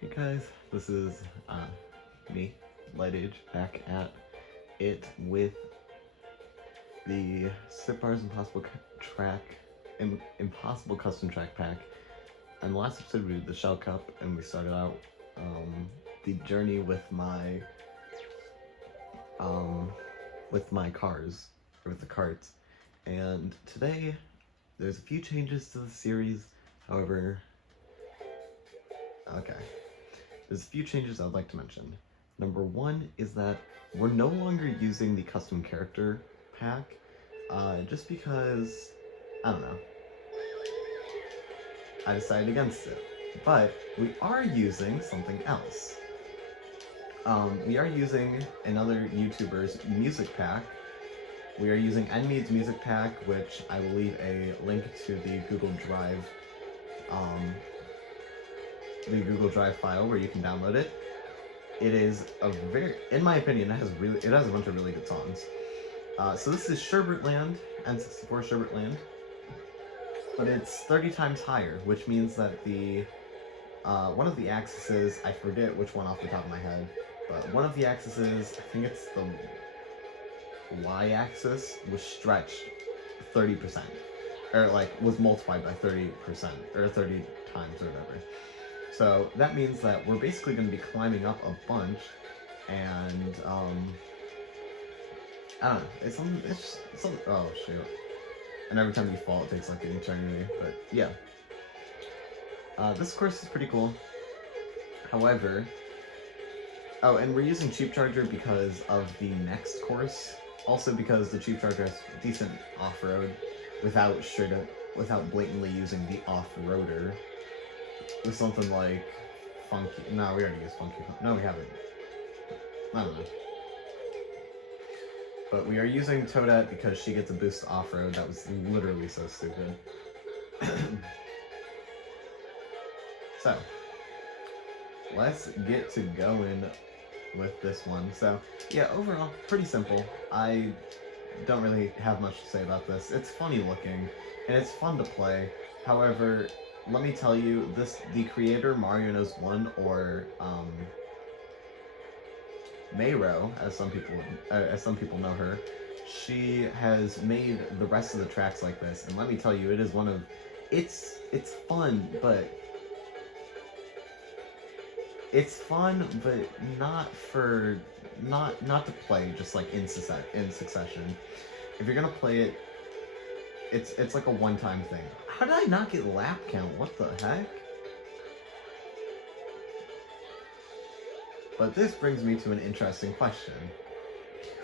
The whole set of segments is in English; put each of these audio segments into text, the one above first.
Hey guys, this is me, Light Age, back at it with the SitBar's Impossible Custom Track Pack. And the last episode we did the Shell Cup, and we started out the journey with my cars, or with the carts. And today, there's a few changes to the series. However, there's a few changes I'd like to mention. Number one is that we're no longer using the custom character pack, just because, I don't know, I decided against it. But we are using something else. We are using another YouTuber's music pack. We are using Enmead's music pack, which I will leave a link to the Google Drive file where you can download it. It is a in my opinion, it has a bunch of really good songs. So this is Sherbert Land, N64 Sherbert Land, but it's 30 times higher, which means that the one of the axes, I forget which one off the top of my head, but one of the axes, I think it's the y-axis, was stretched 30%, or like was multiplied by 30%, or 30 times or whatever. So that means that we're basically going to be climbing up a bunch, and I don't know, it's something, oh shoot, and every time you fall it takes like an eternity, but yeah. This course is pretty cool. However, oh, and we're using Cheap Charger because of the next course, also because the Cheap Charger has decent off-road without blatantly using the off-roader. With something like Funky. No, we already used Funky. No, we haven't. I don't know. But we are using Toadette because she gets a boost off-road. That was literally so stupid. So, let's get to going with this one. So, yeah, overall, pretty simple. I don't really have much to say about this. It's funny looking, and it's fun to play. However, let me tell you, the creator, Mario Knows One, or Mayro, as some people know her, she has made the rest of the tracks like this, and let me tell you, it is one of, it's fun, but not to play just like in succession. If you're gonna play it, it's like a one-time thing. How did I not get lap count? What the heck? But this brings me to an interesting question.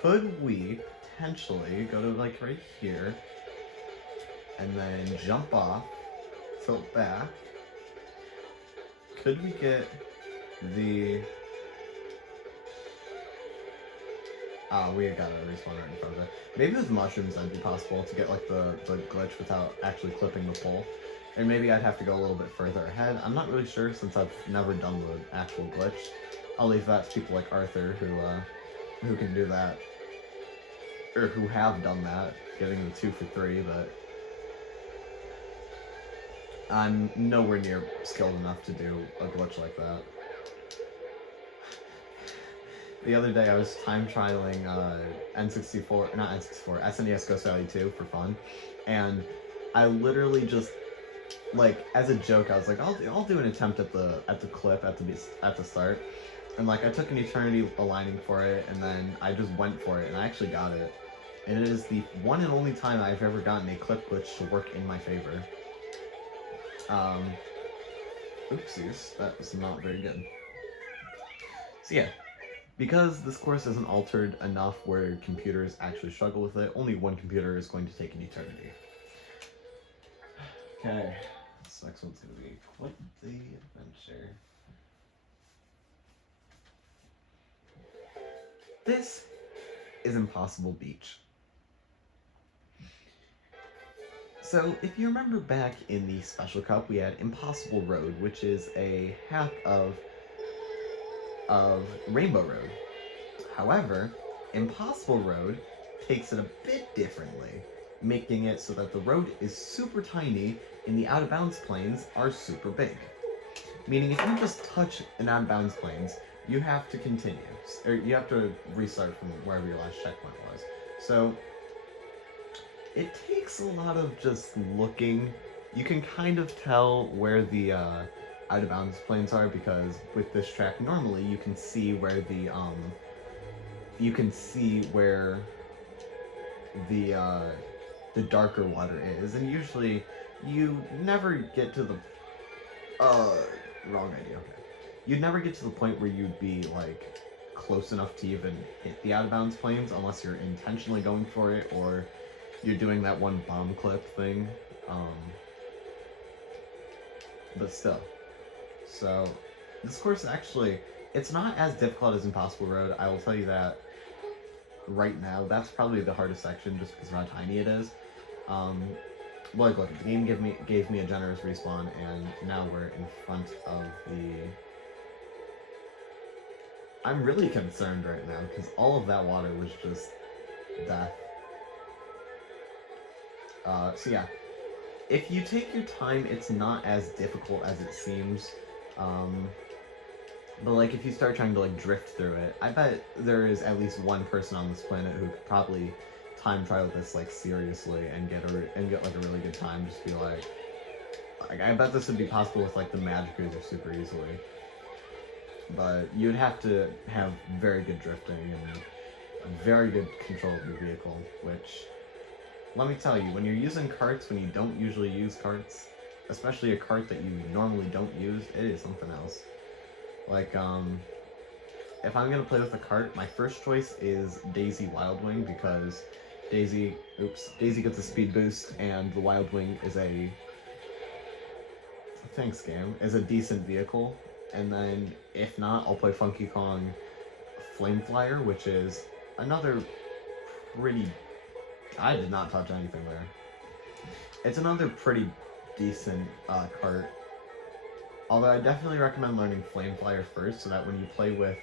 Could we potentially go to like right here and then jump off, tilt back? Could we get the... Oh, we gotta respawn right in front of it. Maybe with mushrooms that'd be possible to get like the glitch without actually clipping the pole. And maybe I'd have to go a little bit further ahead. I'm not really sure since I've never done the actual glitch. I'll leave that to people like Arthur who can do that. Or who have done that, getting the 2 for 3, but I'm nowhere near skilled enough to do a glitch like that. The other day I was time trialing SNES Ghost Valley 2 for fun, and I literally just, like, as a joke, I was like, I'll do an attempt at the clip at the start, and like I took an eternity aligning for it, and then I just went for it, and I actually got it, and it is the one and only time I've ever gotten a clip glitch to work in my favor. Oopsies, that was not very good. So yeah. Because this course isn't altered enough where computers actually struggle with it, only one computer is going to take an eternity. Okay, this next one's going to be quite the adventure. This is Impossible Beach. So, if you remember back in the Special Cup, we had Impossible Road, which is a hack of Rainbow Road. However, Impossible Road takes it a bit differently, making it so that the road is super tiny and the out-of-bounds planes are super big. Meaning if you just touch an out-of-bounds planes, you have to continue, or you have to restart from wherever your last checkpoint was. So it takes a lot of just looking. You can kind of tell where the out-of-bounds planes are, because with this track normally you can see where the the darker water is, and usually you never get to the wrong idea. Okay. You'd never get to the point where you'd be like close enough to even hit the out-of-bounds planes unless you're intentionally going for it, or you're doing that one bomb clip thing. But still. So this course actually, it's not as difficult as Impossible Road. I will tell you that right now. That's probably the hardest section just because of how tiny it is. Look, the game gave me a generous respawn, and now we're in front of the... I'm really concerned right now, because all of that water was just death. So yeah, if you take your time, it's not as difficult as it seems. But like, if you start trying to like drift through it, I bet there is at least one person on this planet who could probably time trial this like seriously and get like a really good time. Just be like I bet this would be possible with like the Magic Cruiser super easily. But you'd have to have very good drifting and a very good control of your vehicle, which, let me tell you, when you're using carts when you don't usually use carts, especially a cart that you normally don't use, it is something else. Like, if I'm gonna play with a cart, my first choice is Daisy Wildwing, because Daisy gets a speed boost, and the Wildwing is a decent vehicle. And then, if not, I'll play Funky Kong Flame Flyer, which is another pretty... I did not touch anything there. It's another pretty decent cart. Although I definitely recommend learning Flame Flyer first, so that when you play with...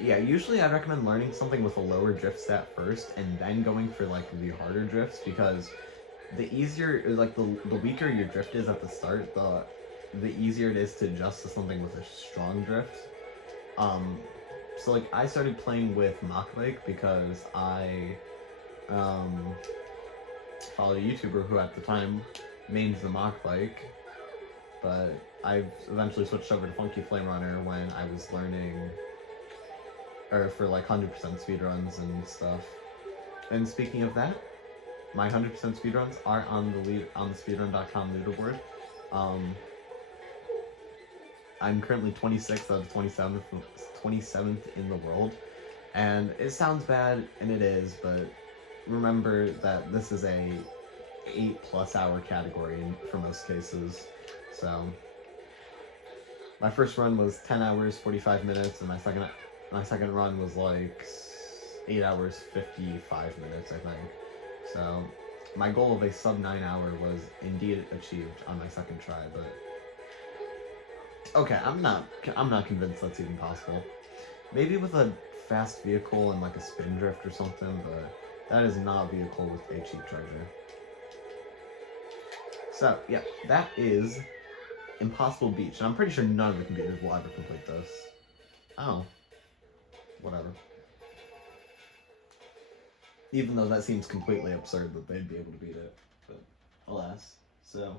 Yeah, usually I'd recommend learning something with a lower drift stat first, and then going for like the harder drifts, because the easier, like the weaker your drift is at the start, the easier it is to adjust to something with a strong drift. So like I started playing with Mach Bike because I followed a YouTuber who at the time mained the Mach Bike, but I eventually switched over to Funky Flame Runner when I was learning, or for like 100% speedruns and stuff. And speaking of that, my 100% speedruns are on the speedrun.com leaderboard. I'm currently 26th out of 27th in the world, and it sounds bad, and it is, but remember that this is a 8+ hour category for most cases. So my first run was 10 hours 45 minutes, and my second run was like 8 hours 55 minutes, I think. So my goal of a sub 9 hour was indeed achieved on my second try, but okay, I'm not convinced that's even possible. Maybe with a fast vehicle and like a spin drift or something, but that is not a vehicle with a cheap treasure. So yeah, that is Impossible Beach, and I'm pretty sure none of the computers will ever complete this. Oh, whatever. Even though that seems completely absurd that they'd be able to beat it, but alas. So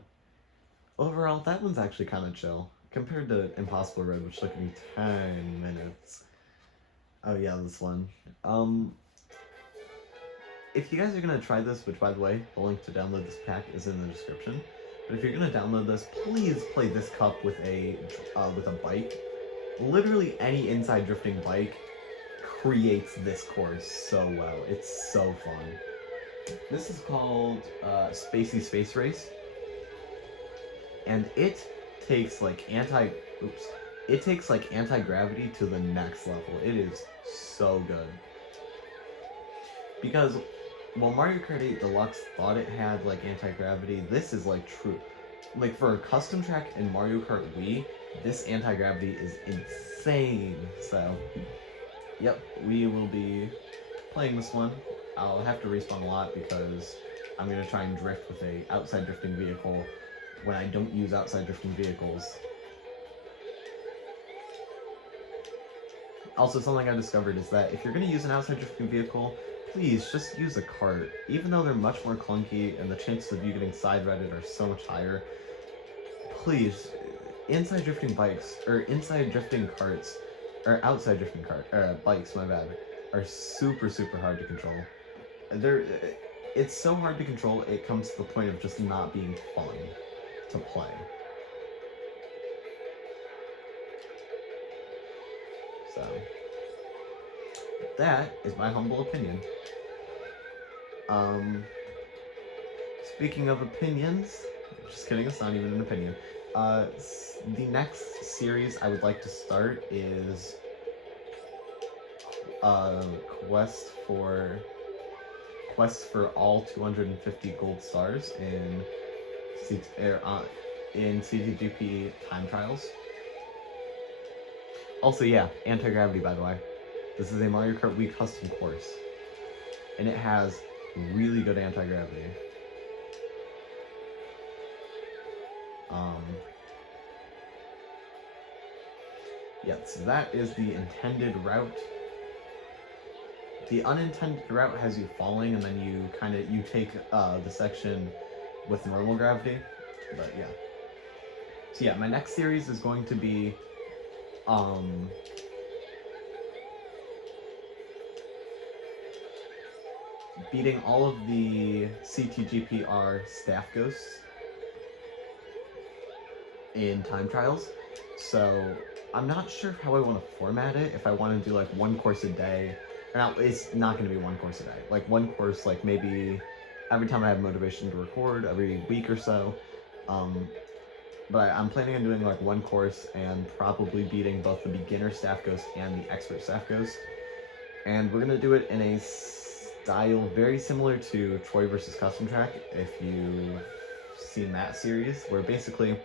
overall, that one's actually kind of chill compared to Impossible Road, which took me 10 minutes. Oh yeah, this one. If you guys are gonna try this, which by the way, the link to download this pack is in the description, but if you're gonna download this, please play this cup with a bike. Literally any inside drifting bike creates this course so well. It's so fun. This is called Spacey Race, and it takes like anti-gravity to the next level. It is so good. Because while Mario Kart 8 Deluxe thought it had like anti-gravity, this is like true. Like for a custom track in Mario Kart Wii, this anti-gravity is insane. So yep, we will be playing this one. I'll have to respawn a lot because I'm going to try and drift with a outside drifting vehicle when I don't use outside drifting vehicles. Also, something I discovered is that if you're going to use an outside drifting vehicle, please just use a cart. Even though they're much more clunky and the chances of you getting side-righted are so much higher, please, inside drifting bikes, or inside drifting carts, or outside drifting bikes, my bad, are super, super hard to control. It's so hard to control, it comes to the point of just not being fun to play. So, that is my humble opinion. Speaking of opinions, just kidding, it's not even an opinion. The next series I would like to start is quest for all 250 gold stars in CTGP time trials. Also, yeah, anti-gravity, by the way. This is a Mario Kart Wii custom course, and it has really good anti-gravity. Yeah, so that is the intended route. The unintended route has you falling, and then you take the section with normal gravity. But yeah. So yeah, my next series is going to be beating all of the CTGPR staff ghosts in time trials. So I'm not sure how I want to format it. If I want to do like one course a day, it's not going to be one course a day. Like one course, like maybe every time I have motivation to record, every week or so. But I'm planning on doing like one course and probably beating both the beginner staff ghost and the expert staff ghost. And we're going to do it in a style very similar to Troy vs. Custom Track, if you've seen that series, where basically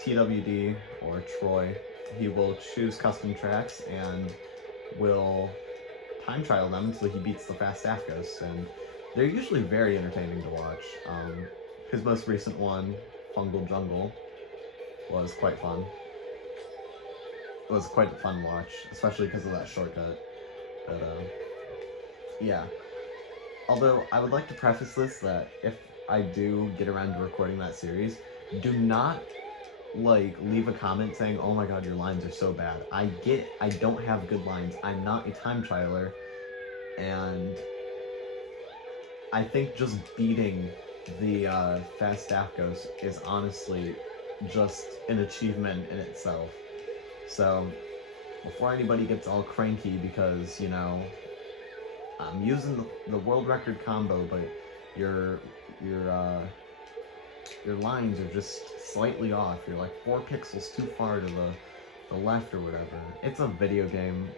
TWD, or Troy, he will choose custom tracks and will time trial them until he beats the fast staff ghosts, and they're usually very entertaining to watch. His most recent one, Fungal Jungle, was quite fun. It was quite a fun watch, especially because of that shortcut. But yeah. Although I would like to preface this that if I do get around to recording that series, do not leave a comment saying, "Oh my god, your lines are so bad." I don't have good lines. I'm not a time trialer, and I think just beating the fast staff ghost is honestly just an achievement in itself. So before anybody gets all cranky because, you know, I'm using the world record combo, but your lines are just slightly off. You're like 4 pixels too far to the left or whatever. It's a video game.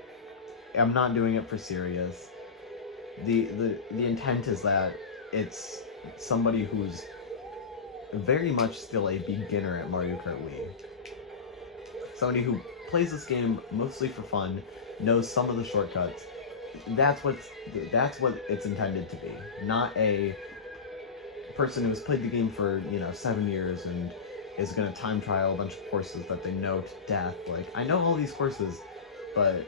I'm not doing it for serious. The intent is that it's somebody who's very much still a beginner at Mario Kart Wii. Somebody who plays this game mostly for fun, knows some of the shortcuts. That's what it's intended to be. Not a person who's played the game for, 7 years and is gonna time trial a bunch of courses that they know to death. Like, I know all these courses, but,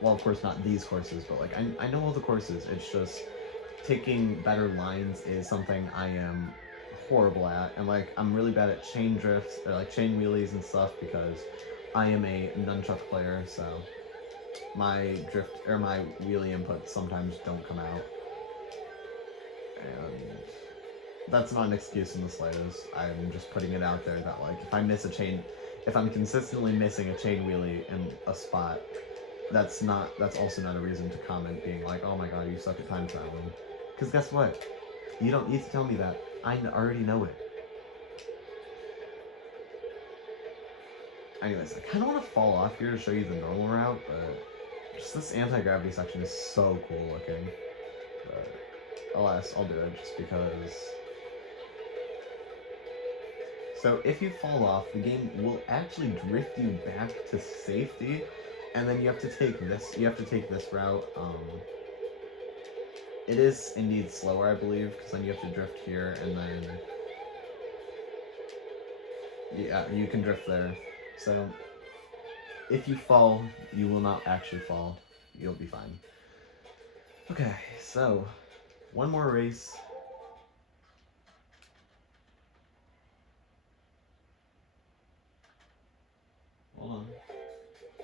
well, of course not these courses, but like, I know all the courses. It's just taking better lines is something I am horrible at, and like, I'm really bad at chain drifts, or like chain wheelies and stuff, because I am a nunchuck player, so my drift, or my wheelie inputs sometimes don't come out. And that's not an excuse in the slightest. I'm just putting it out there that, like, if I'm consistently missing a chain wheelie in a spot, that's also not a reason to comment being like, "Oh my god, you suck at time traveling." Because guess what? You don't need to tell me that. I already know it. Anyways, I kind of want to fall off here to show you the normal route, but just this anti-gravity section is so cool looking. But alas, I'll do it just because. So if you fall off, the game will actually drift you back to safety, and then you have to take this route. It is indeed slower, I believe, because then you have to drift here, and then Yeah, you can drift there. So if you fall, you will not actually fall. You'll be fine. Okay, so one more race. Hold on.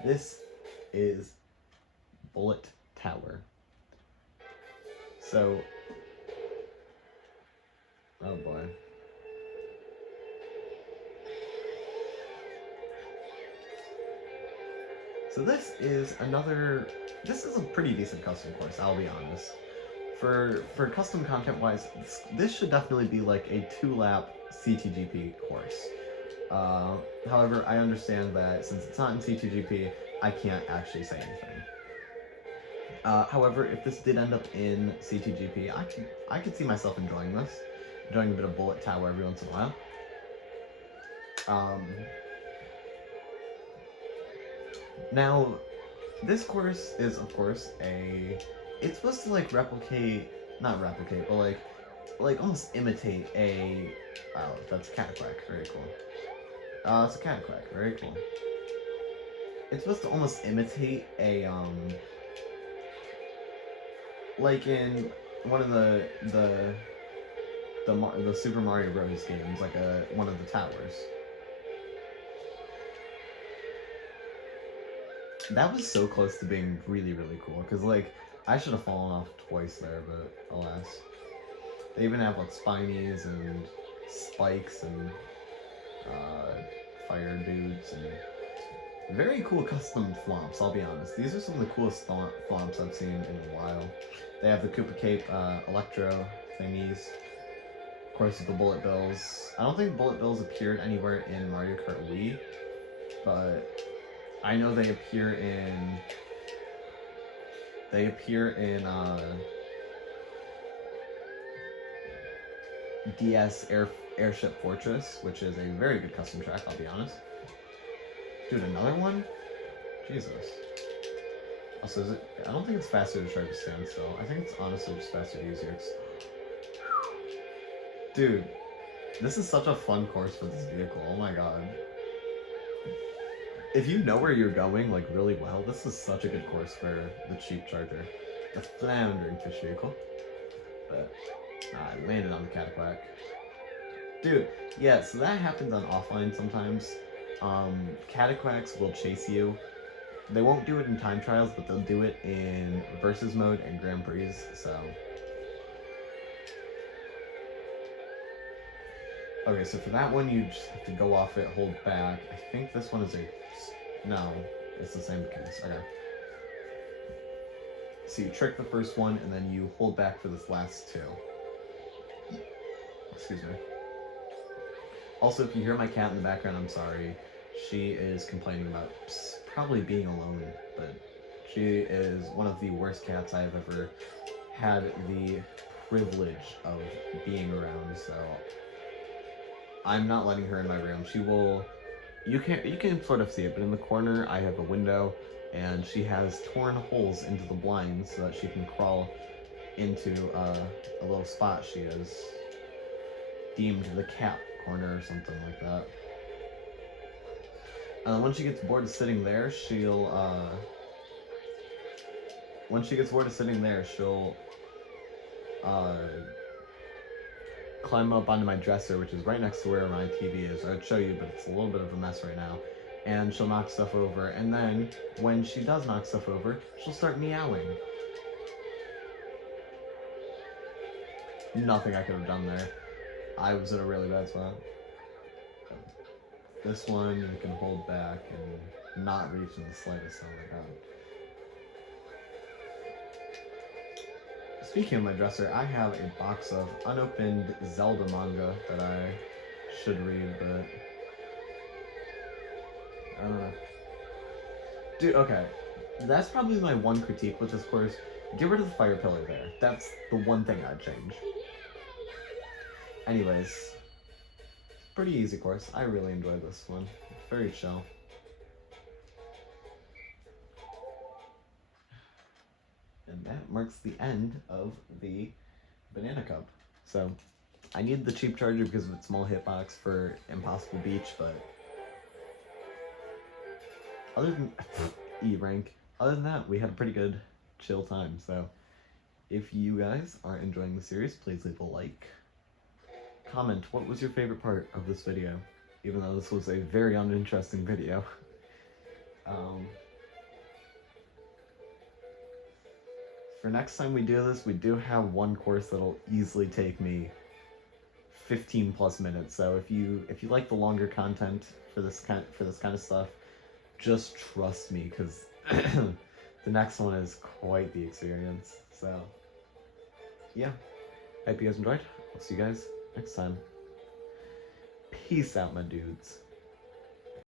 This is Bullet Tower. So, oh boy. So this is a pretty decent custom course, I'll be honest. For custom content wise, this should definitely be like a 2-lap CTGP course. However, I understand that since it's not in CTGP, I can't actually say anything. However, if this did end up in CTGP, I could see myself enjoying this, enjoying a bit of Bullet Tower every once in a while. Now, this course is, of course, it's supposed to like not replicate, but like almost imitate a. Oh, that's a cataquack. Very cool. It's a cataquack. Very cool. It's supposed to almost imitate a like in one of the Super Mario Bros. Games, like one of the towers. That was so close to being really, really cool, because, like, I should have fallen off twice there, but alas. They even have, like, spinies and spikes and fire dudes and very cool custom thwomps, I'll be honest. These are some of the coolest thwomps I've seen in a while. They have the Koopa Cape Electro thingies. Of course, the Bullet Bills. I don't think Bullet Bills appeared anywhere in Mario Kart Wii, but I know they appear in DS Airship Fortress, which is a very good custom track, I'll be honest. Dude, another one? Jesus. Also, I don't think it's faster to try to stand still. I think it's honestly just faster to use your... Dude, this is such a fun course for this vehicle, oh my god. If you know where you're going, like, really well, this is such a good course for the cheap charger. The floundering fish vehicle. But, I landed on the cataquack. Dude, yeah, so that happens on offline sometimes. Cataquacks will chase you. They won't do it in time trials, but they'll do it in versus mode and Grand Prix, so... Okay, so for that one, you just have to go off it, hold back. I think this one is no, it's the same case. Okay. So you trick the first one, and then you hold back for this last two. Excuse me. Also, if you hear my cat in the background, I'm sorry. She is complaining about probably being alone, but she is one of the worst cats I have ever had the privilege of being around, so I'm not letting her in my room. She will... You can sort of see it, but in the corner I have a window, and she has torn holes into the blinds so that she can crawl into a little spot she has deemed the cat corner or something like that. When she gets bored of sitting there, she'll climb up onto my dresser, which is right next to where my TV is. I'd show you, but it's a little bit of a mess right now. And she'll knock stuff over, and then, when she does knock stuff over, she'll start meowing. Nothing I could have done there. I was in a really bad spot. This one, you can hold back and not reach in the slightest. Oh my god. Speaking of my dresser, I have a box of unopened Zelda manga that I should read, but I don't know. Dude, okay. That's probably my one critique with this course. Get rid of the fire pillar there. That's the one thing I'd change. Anyways, pretty easy course. I really enjoyed this one. Very chill. And that marks the end of the Banana Cup. So, I need the cheap charger because of its small hitbox for Impossible Beach, but other than E rank, other than that, we had a pretty good chill time. So if you guys are enjoying the series, please leave a like. Comment what was your favorite part of this video, even though this was a very uninteresting video. For next time we do this, we do have one course that'll easily take me 15 plus minutes. So if you like the longer content for this kind of stuff, just trust me, because the next one is quite the experience. So yeah, hope you guys enjoyed. I'll see you guys next time. Peace out, my dudes.